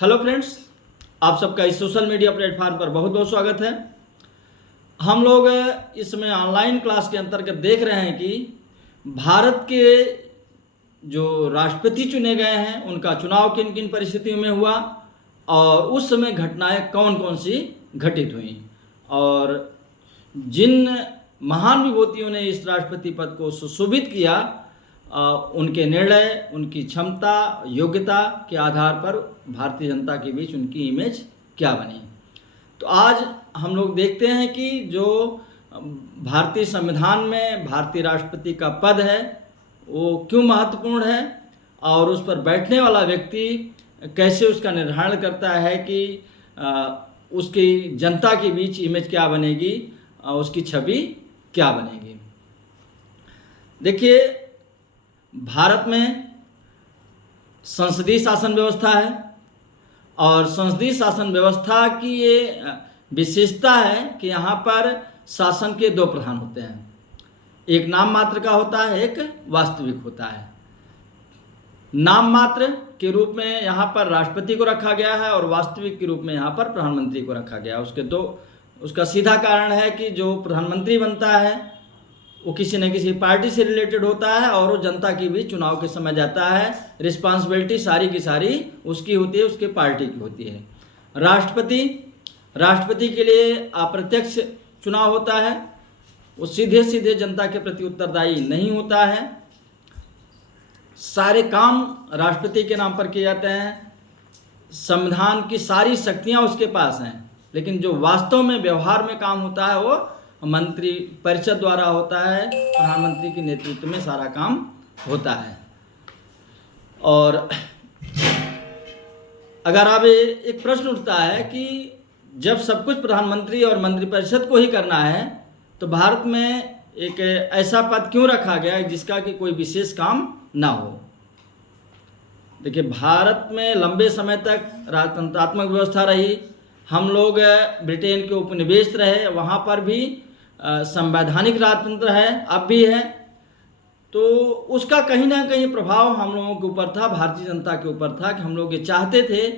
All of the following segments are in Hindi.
हेलो फ्रेंड्स, आप सबका इस सोशल मीडिया प्लेटफॉर्म पर बहुत बहुत स्वागत है। हम लोग इसमें ऑनलाइन क्लास के अंतर्गत देख रहे हैं कि भारत के जो राष्ट्रपति चुने गए हैं उनका चुनाव किन किन परिस्थितियों में हुआ और उस समय घटनाएं कौन कौन सी घटित हुई और जिन महान विभूतियों ने इस राष्ट्रपति पद को सुशोभित किया उनके निर्णय, उनकी क्षमता, योग्यता के आधार पर भारतीय जनता के बीच उनकी इमेज क्या बनी। तो आज हम लोग देखते हैं कि जो भारतीय संविधान में भारतीय राष्ट्रपति का पद है वो क्यों महत्वपूर्ण है और उस पर बैठने वाला व्यक्ति कैसे उसका निर्धारण करता है कि उसकी जनता के बीच इमेज क्या बनेगी, उसकी छवि क्या बनेगी। देखिए, भारत में संसदीय शासन व्यवस्था है और संसदीय शासन व्यवस्था की ये विशेषता है कि यहाँ पर शासन के दो प्रधान होते हैं, एक नाम मात्र का होता है, एक वास्तविक होता है। नाम मात्र के रूप में यहाँ पर राष्ट्रपति को रखा गया है और वास्तविक के रूप में यहाँ पर प्रधानमंत्री को रखा गया है। उसका सीधा कारण है कि जो प्रधानमंत्री बनता है वो किसी न किसी पार्टी से रिलेटेड होता है और वो जनता के बीच चुनाव के समय जाता है। रिस्पॉन्सिबिलिटी सारी की सारी उसकी होती है, उसके पार्टी की होती है। राष्ट्रपति के लिए अप्रत्यक्ष चुनाव होता है, वो सीधे सीधे जनता के प्रति उत्तरदायी नहीं होता है। सारे काम राष्ट्रपति के नाम पर किए जाते हैं, संविधान की सारी शक्तियाँ उसके पास हैं, लेकिन जो वास्तव में व्यवहार में काम होता है वो मंत्री परिषद द्वारा होता है। प्रधानमंत्री के नेतृत्व में सारा काम होता है। और अगर अब एक प्रश्न उठता है कि जब सब कुछ प्रधानमंत्री और मंत्रिपरिषद को ही करना है तो भारत में एक ऐसा पद क्यों रखा गया है जिसका कि कोई विशेष काम ना हो। देखिए, भारत में लंबे समय तक राजतंत्रात्मक व्यवस्था रही। हम लोग ब्रिटेन के उपनिवेश रहे, वहाँ पर भी संवैधानिक राजतंत्र है, अब भी है। तो उसका कहीं ना कहीं प्रभाव हम लोगों के ऊपर था, भारतीय जनता के ऊपर था कि हम लोग ये चाहते थे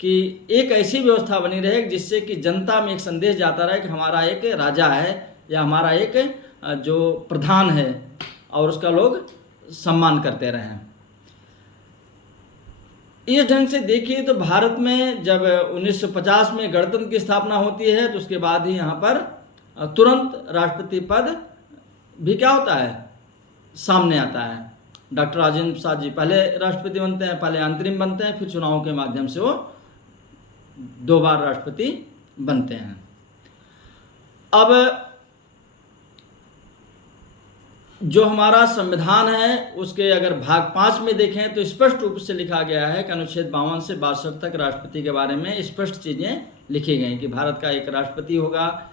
कि एक ऐसी व्यवस्था बनी रहे जिससे कि जनता में एक संदेश जाता रहे कि हमारा एक राजा है या हमारा एक जो प्रधान है और उसका लोग सम्मान करते रहें। इस ढंग से देखिए तो भारत में जब 1950 में गणतंत्र की स्थापना होती है तो उसके बाद ही यहाँ पर तुरंत राष्ट्रपति पद भी क्या होता है, सामने आता है। डॉक्टर राजेंद्र प्रसाद जी पहले राष्ट्रपति बनते हैं, पहले अंतरिम बनते हैं, फिर चुनाव के माध्यम से वो 2 बार राष्ट्रपति बनते हैं। अब जो हमारा संविधान है उसके अगर भाग 5 में देखें तो स्पष्ट रूप से लिखा गया है कि अनुच्छेद 52 से 62 तक राष्ट्रपति के बारे में स्पष्ट चीज़ें लिखी गई कि भारत का एक राष्ट्रपति होगा,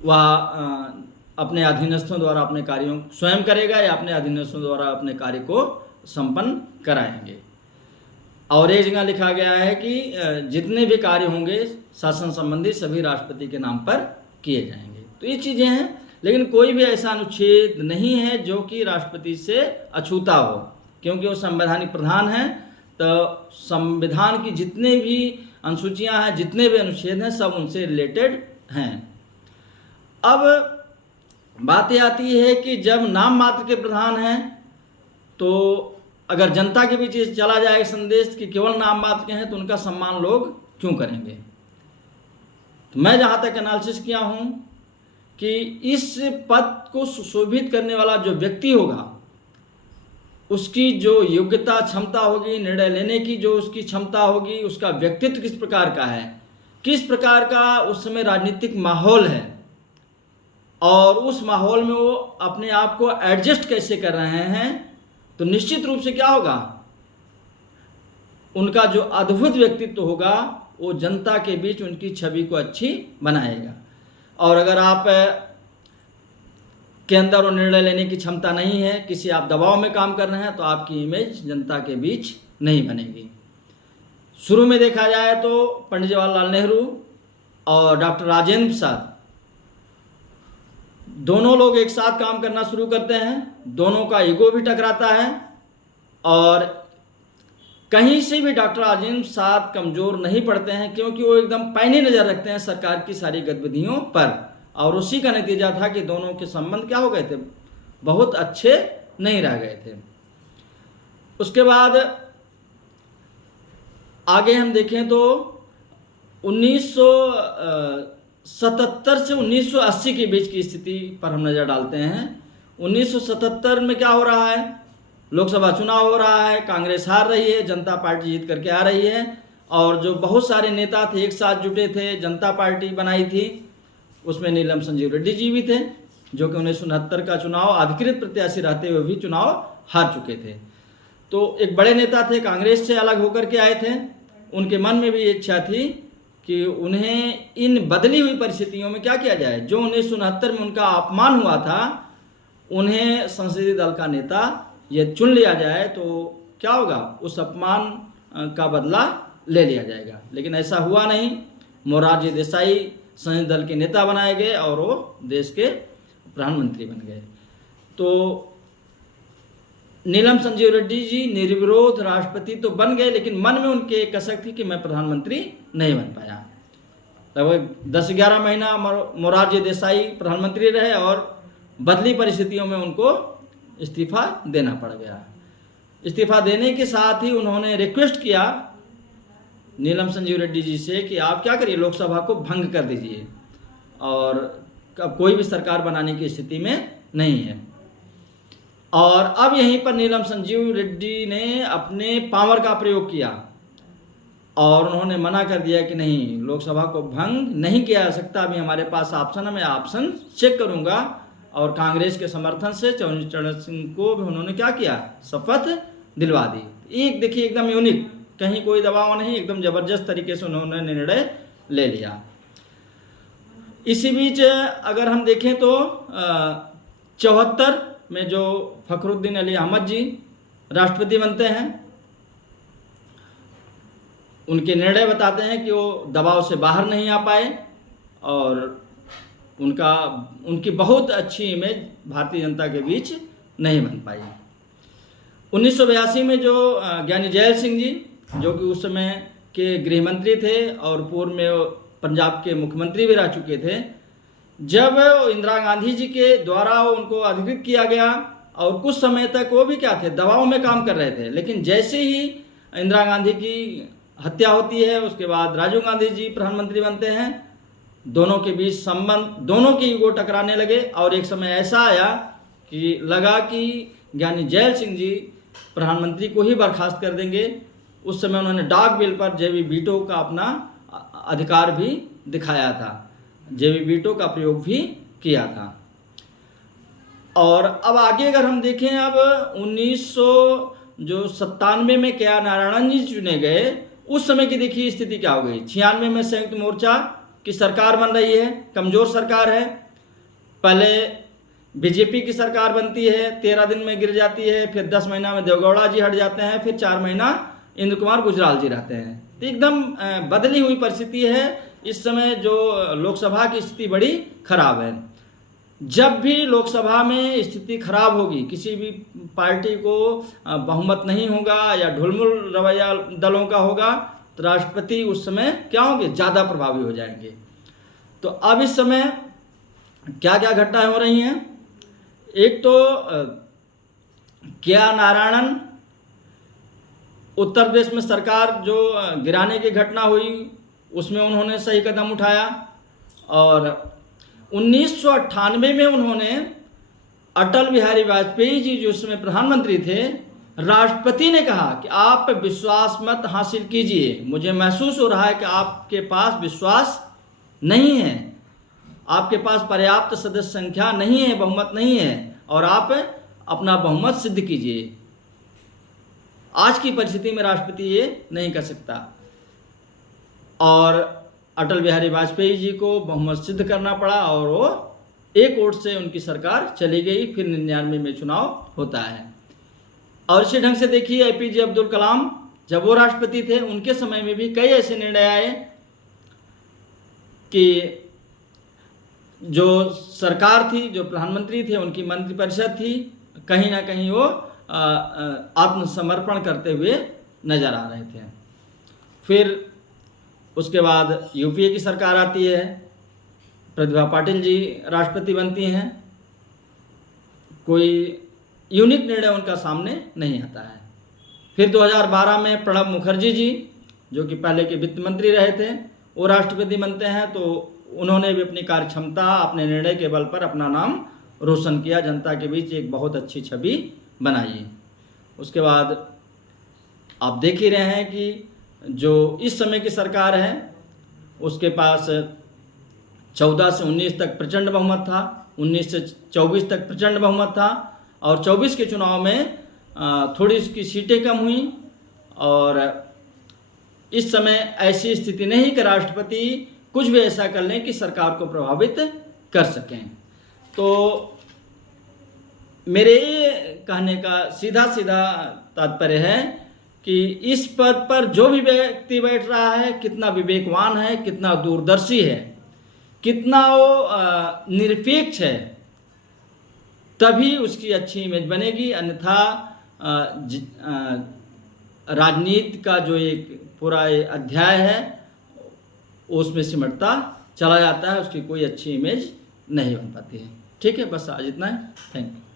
वह अपने अधीनस्थों द्वारा अपने कार्यों स्वयं करेगा या अपने अधीनस्थों द्वारा अपने कार्य को संपन्न कराएंगे। और एक जगह लिखा गया है कि जितने भी कार्य होंगे शासन संबंधी सभी राष्ट्रपति के नाम पर किए जाएंगे। तो ये चीज़ें हैं, लेकिन कोई भी ऐसा अनुच्छेद नहीं है जो कि राष्ट्रपति से अछूता हो, क्योंकि वो संवैधानिक प्रधान हैं। तो संविधान की जितने भी अनुसूचियां हैं, जितने भी अनुच्छेद हैं, सब उनसे रिलेटेड हैं। अब बात यह आती है कि जब नाम मात्र के प्रधान हैं तो अगर जनता के बीच चला जाए संदेश कि केवल नाम मात्र के हैं तो उनका सम्मान लोग क्यों करेंगे। तो मैं जहाँ तक एनालिसिस किया हूँ कि इस पद को सुशोभित करने वाला जो व्यक्ति होगा उसकी जो योग्यता क्षमता होगी, निर्णय लेने की जो उसकी क्षमता होगी, उसका व्यक्तित्व किस प्रकार का है, किस प्रकार का उस समय राजनीतिक माहौल है और उस माहौल में वो अपने आप को एडजस्ट कैसे कर रहे हैं, तो निश्चित रूप से क्या होगा, उनका जो अद्भुत व्यक्तित्व होगा वो जनता के बीच उनकी छवि को अच्छी बनाएगा। और अगर आप के अंदर वो निर्णय लेने की क्षमता नहीं है, किसी आप दबाव में काम कर रहे हैं, तो आपकी इमेज जनता के बीच नहीं बनेगी। शुरू में देखा जाए तो पंडित जवाहरलाल नेहरू और डॉक्टर राजेंद्र प्रसाद दोनों लोग एक साथ काम करना शुरू करते हैं, दोनों का ईगो भी टकराता है और कहीं से भी डॉक्टर आजिम साहब कमज़ोर नहीं पड़ते हैं, क्योंकि वो एकदम पैनी नज़र रखते हैं सरकार की सारी गतिविधियों पर। और उसी का नतीजा था कि दोनों के संबंध क्या हो गए थे, बहुत अच्छे नहीं रह गए थे। उसके बाद आगे हम देखें तो 1977 से 1980 के बीच की स्थिति पर हम नज़र डालते हैं। 1977 में क्या हो रहा है, लोकसभा चुनाव हो रहा है, कांग्रेस हार रही है, जनता पार्टी जीत करके आ रही है, और जो बहुत सारे नेता थे एक साथ जुटे थे, जनता पार्टी बनाई थी, उसमें नीलम संजीव रेड्डी जी भी थे, जो कि 1969 का चुनाव अधिकृत प्रत्याशी रहते हुए भी चुनाव हार चुके थे। तो एक बड़े नेता थे, कांग्रेस से अलग होकर के आए थे, उनके मन में भी इच्छा थी कि उन्हें इन बदली हुई परिस्थितियों में क्या किया जाए। जो 1969 में उनका अपमान हुआ था, उन्हें संसदीय दल का नेता ये चुन लिया जाए तो क्या होगा, उस अपमान का बदला ले लिया जाएगा। लेकिन ऐसा हुआ नहीं। मोरारजी देसाई संसदीय दल के नेता बनाए गए और वो देश के प्रधानमंत्री बन गए। तो नीलम संजीव रेड्डी जी निर्विरोध राष्ट्रपति तो बन गए, लेकिन मन में उनके एक कसक थी कि मैं प्रधानमंत्री नहीं बन पाया। लगभग 10-11 महीना मोरारजी देसाई प्रधानमंत्री रहे और बदली परिस्थितियों में उनको इस्तीफा देना पड़ गया। इस्तीफा देने के साथ ही उन्होंने रिक्वेस्ट किया नीलम संजीव रेड्डी जी से कि आप क्या करिए, लोकसभा को भंग कर दीजिए, और अब कोई भी सरकार बनाने की स्थिति में नहीं है। और अब यहीं पर नीलम संजीव रेड्डी ने अपने पावर का प्रयोग किया और उन्होंने मना कर दिया कि नहीं, लोकसभा को भंग नहीं किया जा सकता, अभी हमारे पास ऑप्शन है, मैं ऑप्शन चेक करूंगा। और कांग्रेस के समर्थन से चरण सिंह को भी उन्होंने क्या किया, शपथ दिलवा दी। एक देखिए एकदम यूनिक, कहीं कोई दबाव नहीं, एकदम जबरदस्त तरीके से उन्होंने निर्णय ले लिया। इसी बीच अगर हम देखें तो 74 में जो फखरुद्दीन अली अहमद जी राष्ट्रपति बनते हैं, उनके निर्णय बताते हैं कि वो दबाव से बाहर नहीं आ पाए और उनकी बहुत अच्छी इमेज भारतीय जनता के बीच नहीं बन पाई। 1982 में जो ज्ञानी जैल सिंह जी, जो कि उस समय के गृह मंत्री थे और पूर्व में पंजाब के मुख्यमंत्री भी रह चुके थे, जब इंदिरा गांधी जी के द्वारा उनको अधिकृत किया गया और कुछ समय तक वो भी क्या थे, दबाव में काम कर रहे थे। लेकिन जैसे ही इंदिरा गांधी की हत्या होती है, उसके बाद राजीव गांधी जी प्रधानमंत्री बनते हैं, दोनों के बीच संबंध, दोनों के ईगो टकराने लगे और एक समय ऐसा आया कि लगा कि ज्ञानी जैल सिंह जी प्रधानमंत्री को ही बर्खास्त कर देंगे। उस समय उन्होंने डाक बिल पर जेबी वीटो का अपना अधिकार भी दिखाया था, जेबी वीटो का प्रयोग भी किया था। और अब आगे अगर हम देखें, अब 1997 में के.आर. नारायणन जी चुने गए, उस समय की देखिए स्थिति क्या हो गई। 96 में संयुक्त मोर्चा की सरकार बन रही है, कमज़ोर सरकार है। पहले बीजेपी की सरकार बनती है, 13 दिन में गिर जाती है, फिर 10 महीना में देवगौड़ा जी हट जाते हैं, फिर 4 महीना इंद्र कुमार गुजराल जी रहते हैं। तो एकदम बदली हुई परिस्थिति है। इस समय जो लोकसभा की स्थिति बड़ी खराब है। जब भी लोकसभा में स्थिति खराब होगी, किसी भी पार्टी को बहुमत नहीं होगा या ढुलमुल रवैया दलों का होगा, तो राष्ट्रपति उस समय क्या होंगे, ज़्यादा प्रभावी हो जाएंगे। तो अब इस समय क्या क्या घटनाएं हो रही हैं। एक तो के.आर. नारायणन, उत्तर प्रदेश में सरकार जो गिराने की घटना हुई उसमें उन्होंने सही कदम उठाया। और 1998 में उन्होंने अटल बिहारी वाजपेयी जी जो उसमें प्रधानमंत्री थे, राष्ट्रपति ने कहा कि आप विश्वास मत हासिल कीजिए, मुझे महसूस हो रहा है कि आपके पास विश्वास नहीं है, आपके पास पर्याप्त सदस्य संख्या नहीं है, बहुमत नहीं है, और आप अपना बहुमत सिद्ध कीजिए। आज की परिस्थिति में राष्ट्रपति ये नहीं कर सकता। और अटल बिहारी वाजपेयी जी को बहुमत सिद्ध करना पड़ा और वो एक वोट से उनकी सरकार चली गई। फिर 99 में चुनाव होता है। और इसी ढंग से देखिए एपीजे अब्दुल कलाम, जब वो राष्ट्रपति थे, उनके समय में भी कई ऐसे निर्णय आए कि जो सरकार थी, जो प्रधानमंत्री थे, उनकी मंत्रिपरिषद थी, कहीं ना कहीं वो आत्मसमर्पण करते हुए नज़र आ रहे थे। फिर उसके बाद यूपीए की सरकार आती है, प्रतिभा पाटिल जी राष्ट्रपति बनती हैं। कोई यूनिक निर्णय उनका सामने नहीं आता है। फिर 2012 में प्रणब मुखर्जी जी, जो कि पहले के वित्त मंत्री रहे थे, वो राष्ट्रपति बनते हैं। तो उन्होंने भी अपनी कार्यक्षमता, अपने निर्णय के बल पर अपना नाम रोशन किया, जनता के बीच एक बहुत अच्छी छवि बनाई। उसके बाद आप देख ही रहे हैं कि जो इस समय की सरकार है उसके पास 14 से 19 तक प्रचंड बहुमत था, 19 से 24 तक प्रचंड बहुमत था, और 24 के चुनाव में थोड़ी उसकी सीटें कम हुई। और इस समय ऐसी स्थिति नहीं कि राष्ट्रपति कुछ भी ऐसा कर लें कि सरकार को प्रभावित कर सकें। तो मेरे कहने का सीधा सीधा तात्पर्य है कि इस पद पर जो भी व्यक्ति बैठ रहा है कितना विवेकवान है, कितना दूरदर्शी है, कितना वो निरपेक्ष है, तभी उसकी अच्छी इमेज बनेगी। अन्यथा राजनीति का जो एक पूरा अध्याय है उसमें सिमटता चला जाता है, उसकी कोई अच्छी इमेज नहीं बन पाती है। ठीक है, बस आज इतना है। Thank you.